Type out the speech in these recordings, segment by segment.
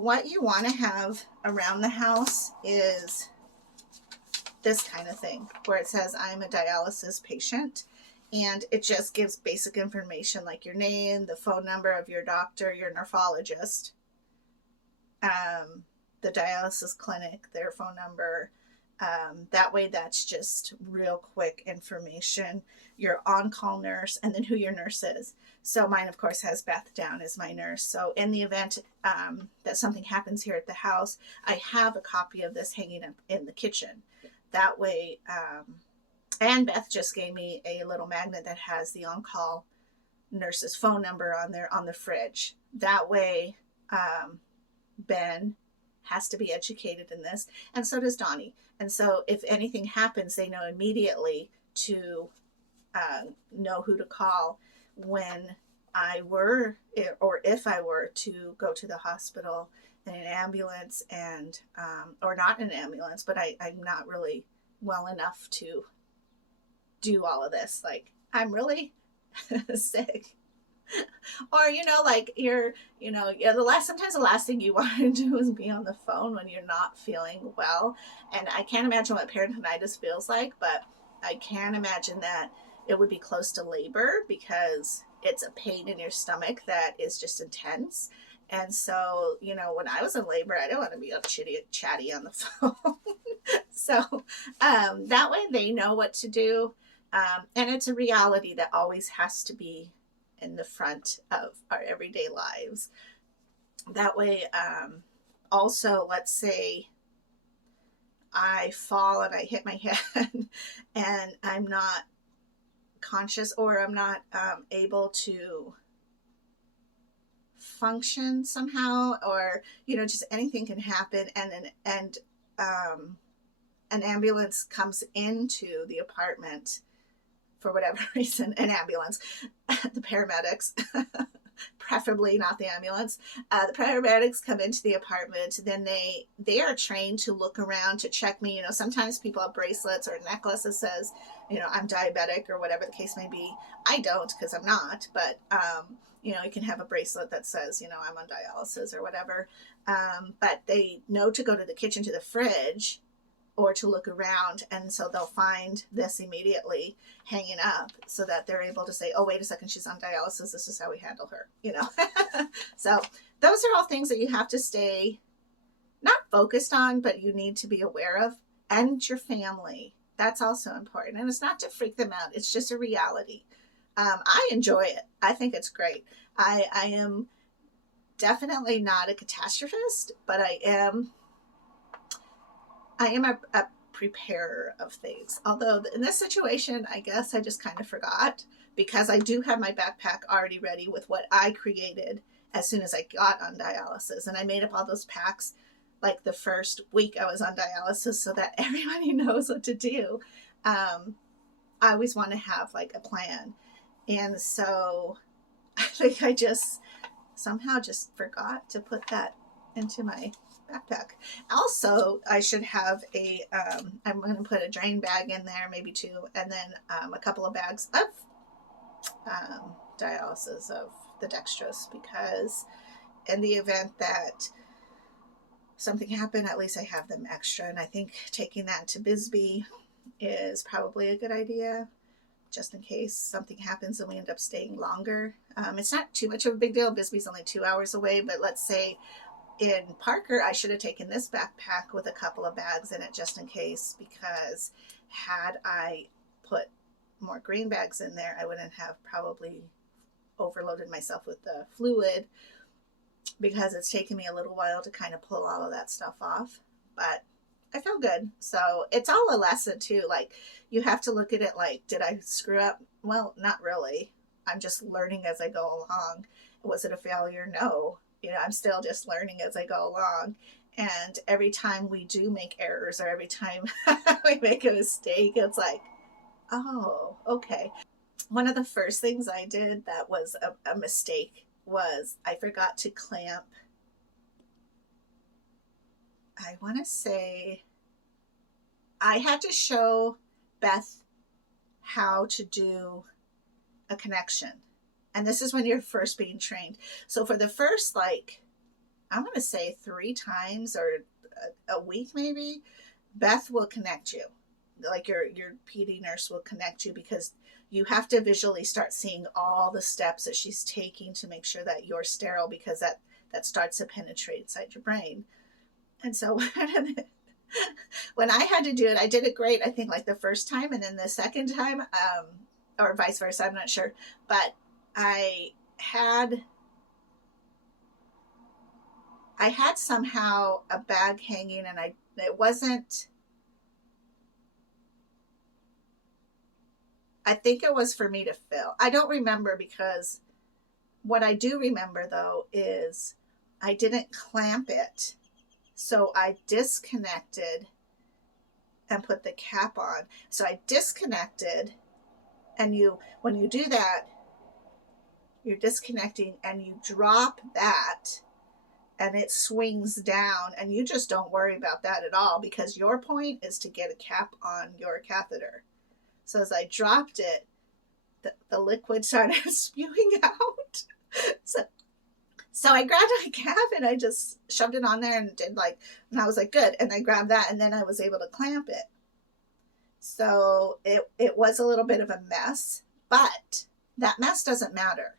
what you want to have around the house is this kind of thing where it says I'm a dialysis patient, and it just gives basic information like your name, the phone number of your doctor, your nephrologist, the dialysis clinic, their phone number. That way, that's just real quick information. Your on-call nurse, and then who your nurse is. So mine, of course, has Beth down as my nurse. So in the event that something happens here at the house, I have a copy of this hanging up in the kitchen. That way, and Beth just gave me a little magnet that has the on-call nurse's phone number on there on the fridge. That way, Ben has to be educated in this, and so does Donnie. And so if anything happens, they know immediately to know who to call when I were, or if I were to go to the hospital in an ambulance, and or not in an ambulance, but I'm not really well enough to do all of this. Like, I'm really sick. Or, like sometimes the last thing you want to do is be on the phone when you're not feeling well. And I can't imagine what peritonitis feels like, but I can imagine that it would be close to labor, because it's a pain in your stomach that is just intense. And so, when I was in labor, I don't want to be all chatty on the phone. So that way they know what to do. And it's a reality that always has to be in the front of our everyday lives. That way, also, let's say I fall and I hit my head and I'm not conscious, or I'm not able to function somehow, or just anything can happen, and an ambulance comes into the apartment for whatever reason. An ambulance, the paramedics, preferably not the ambulance, the paramedics come into the apartment. Then they are trained to look around to check me. Sometimes people have bracelets or a necklace that says I'm diabetic or whatever the case may be. I don't, because I'm not, but you can have a bracelet that says I'm on dialysis or whatever. But they know to go to the kitchen, to the fridge, or to look around, and so they'll find this immediately hanging up, so that they're able to say, oh, wait a second, she's on dialysis, this is how we handle her. So those are all things that you have to stay not focused on, but you need to be aware of. And your family, that's also important. And it's not to freak them out, it's just a reality. I enjoy it. I think it's great. I am definitely not a catastrophist, but I am a preparer of things. Although in this situation, I guess I just kind of forgot, because I do have my backpack already ready with what I created as soon as I got on dialysis. And I made up all those packs like the first week I was on dialysis, so that everybody knows what to do. I always want to have like a plan. And so I think I just somehow just forgot to put that into my backpack. Also, I should have I'm going to put a drain bag in there, maybe two, and then a couple of bags of dialysis of the dextrose, because in the event that something happened, at least I have them extra. And I think taking that to Bisbee is probably a good idea, just in case something happens and we end up staying longer. It's not too much of a big deal. Bisbee's only 2 hours away, but let's say in Parker, I should have taken this backpack with a couple of bags in it just in case, because had I put more green bags in there, I wouldn't have probably overloaded myself with the fluid, because it's taken me a little while to kind of pull all of that stuff off. But I feel good. So it's all a lesson too. Like, you have to look at it like, did I screw up? Well, not really. I'm just learning as I go along. Was it a failure? No. I'm still just learning as I go along. And every time we do make errors, or every time we make a mistake, it's like, oh, okay. One of the first things I did that was a mistake was I forgot to clamp. I want to say I had to show Beth how to do a connection. And this is when you're first being trained. So for the first I'm going to say 3 times or a week maybe, Beth will connect you. Like your PD nurse will connect you, because you have to visually start seeing all the steps that she's taking to make sure that you're sterile, because that starts to penetrate inside your brain. And so when I had to do it, I did it great, I think, like the first time, and then the second time, or vice versa, I'm not sure. But I had somehow a bag hanging, and it wasn't, I think it was for me to fill. I don't remember, because what I do remember though is I didn't clamp it. So I disconnected and put the cap on. So I disconnected, and when you do that, you're disconnecting and you drop that, and it swings down, and you just don't worry about that at all, because your point is to get a cap on your catheter. So as I dropped it, the liquid started spewing out. So I grabbed my cap and I just shoved it on there and and I was like, good. And I grabbed that, and then I was able to clamp it. So it was a little bit of a mess, but that mess doesn't matter.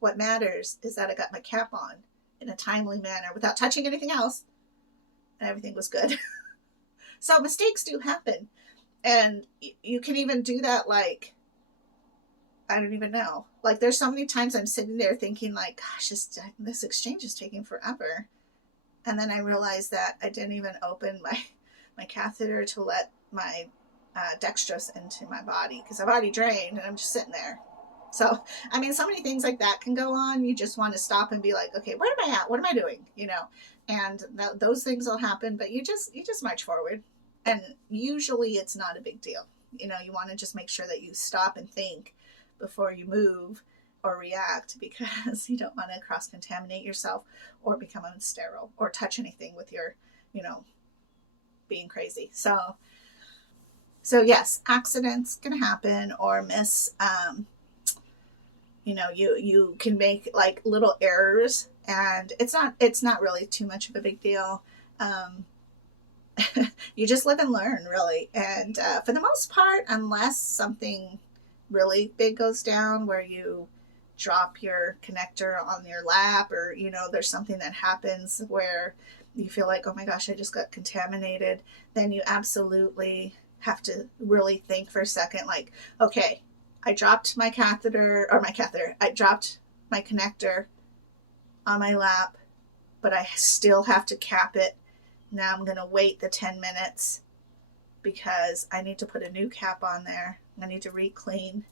What matters is that I got my cap on in a timely manner without touching anything else, and everything was good. So mistakes do happen. And you can even do that, like, I don't even know. Like, there's so many times I'm sitting there thinking, like, gosh, this exchange is taking forever. And then I realized that I didn't even open my catheter to let my dextrose into my body, because I've already drained and I'm just sitting there. So, I mean, so many things like that can go on. You just want to stop and be like, okay, where am I at? What am I doing? And those things will happen, but you just march forward. And usually it's not a big deal. You want to just make sure that you stop and think before you move or react, because you don't want to cross-contaminate yourself or become unsterile or touch anything with your, being crazy. So yes, accidents can happen, or you can make like little errors, and it's not really too much of a big deal. You just live and learn, really. And for the most part, unless something really big goes down where you drop your connector on your lap, or there's something that happens where you feel like, oh my gosh, I just got contaminated, then you absolutely have to really think for a second, like, okay, I dropped my I dropped my connector on my lap, but I still have to cap it. Now I'm going to wait the 10 minutes because I need to put a new cap on there. I need to re-clean.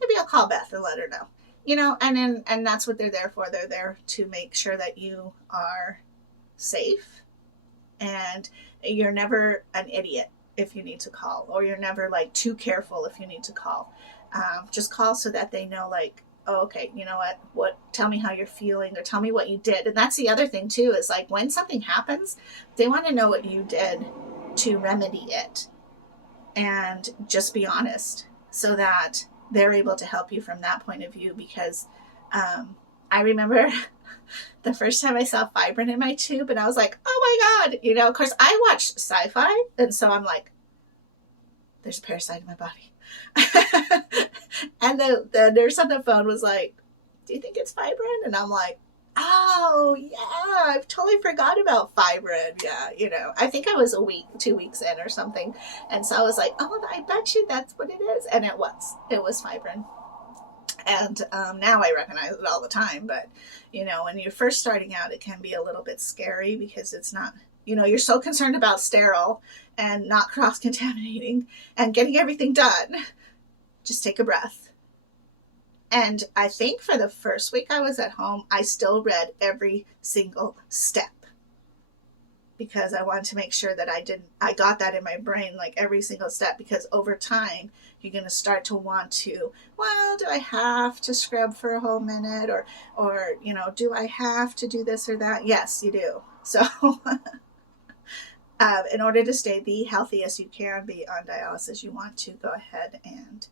Maybe I'll call Beth and let her know. And that's what they're there for. They're there to make sure that you are safe, and you're never an idiot if you need to call, or you're never like too careful if you need to call. Just call so that they know, like, oh, okay, you know what, tell me how you're feeling, or tell me what you did. And that's the other thing too, is like, when something happens, they want to know what you did to remedy it, and just be honest, so that they're able to help you from that point of view. Because I remember the first time I saw fibrin in my tube, and I was like, oh my God, of course I watched sci-fi, and so I'm like, there's a parasite in my body. And the nurse on the phone was like, do you think it's fibrin? And I'm like, oh yeah, I've totally forgot about fibrin. Yeah, I think I was 2 weeks in or something. And so I was like, oh, I bet you that's what it is. And it was fibrin. And now I recognize it all the time. But, when you're first starting out, it can be a little bit scary, because it's not, you're so concerned about sterile and not cross-contaminating and getting everything done. Just take a breath. And I think for the first week I was at home, I still read every single step, because I wanted to make sure that I got that in my brain, like every single step, because over time you're going to start to want to, well, do I have to scrub for a whole minute, or do I have to do this or that? Yes, you do. So in order to stay the healthiest you can be on dialysis, you want to go ahead and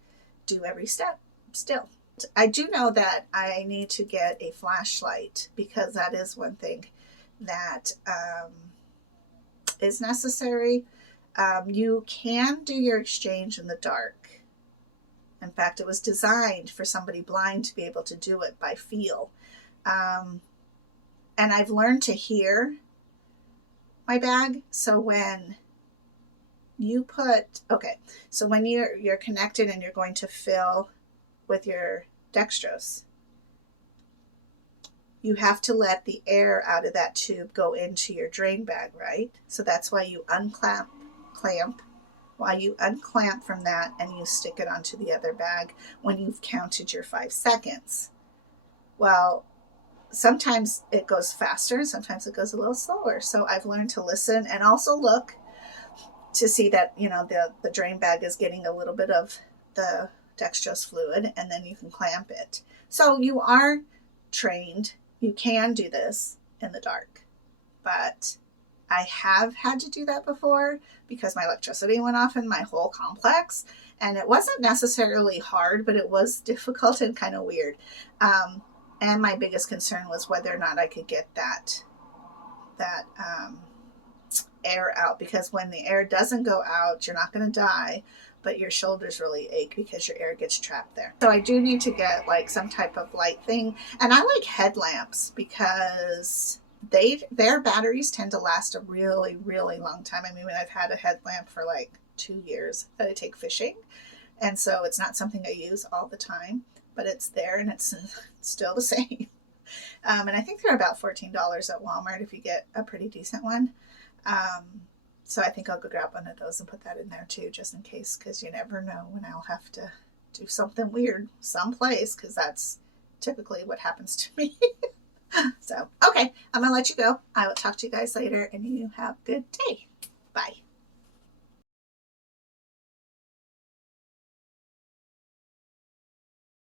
do every step still. I do know that I need to get a flashlight because that is one thing that is necessary. You can do your exchange in the dark. In fact, it was designed for somebody blind to be able to do it by feel. And I've learned to hear my bag. So when you so when you're connected and you're going to fill with your dextrose, you have to let the air out of that tube go into your drain bag, right? So that's why you unclamp from that, and you stick it onto the other bag when you've counted your 5 seconds. Well, sometimes it goes faster, sometimes it goes a little slower. So I've learned to listen and also look to see that, the drain bag is getting a little bit of the dextrose fluid, and then you can clamp it. So you are trained. You can do this in the dark, but I have had to do that before because my electricity went off in my whole complex, and it wasn't necessarily hard, but it was difficult and kind of weird. And my biggest concern was whether or not I could get that air out, because when the air doesn't go out, you're not going to die, but your shoulders really ache because your air gets trapped there. So I do need to get like some type of light thing. And I like headlamps because their batteries tend to last a really, really long time. I mean, I've had a headlamp for like 2 years that I take fishing. And so it's not something I use all the time, but it's there and it's still the same. And I think they're about $14 at Walmart if you get a pretty decent one. So I think I'll go grab one of those and put that in there too, just in case, because you never know when I'll have to do something weird someplace, because that's typically what happens to me. So, okay, I'm going to let you go. I will talk to you guys later, and you have a good day. Bye.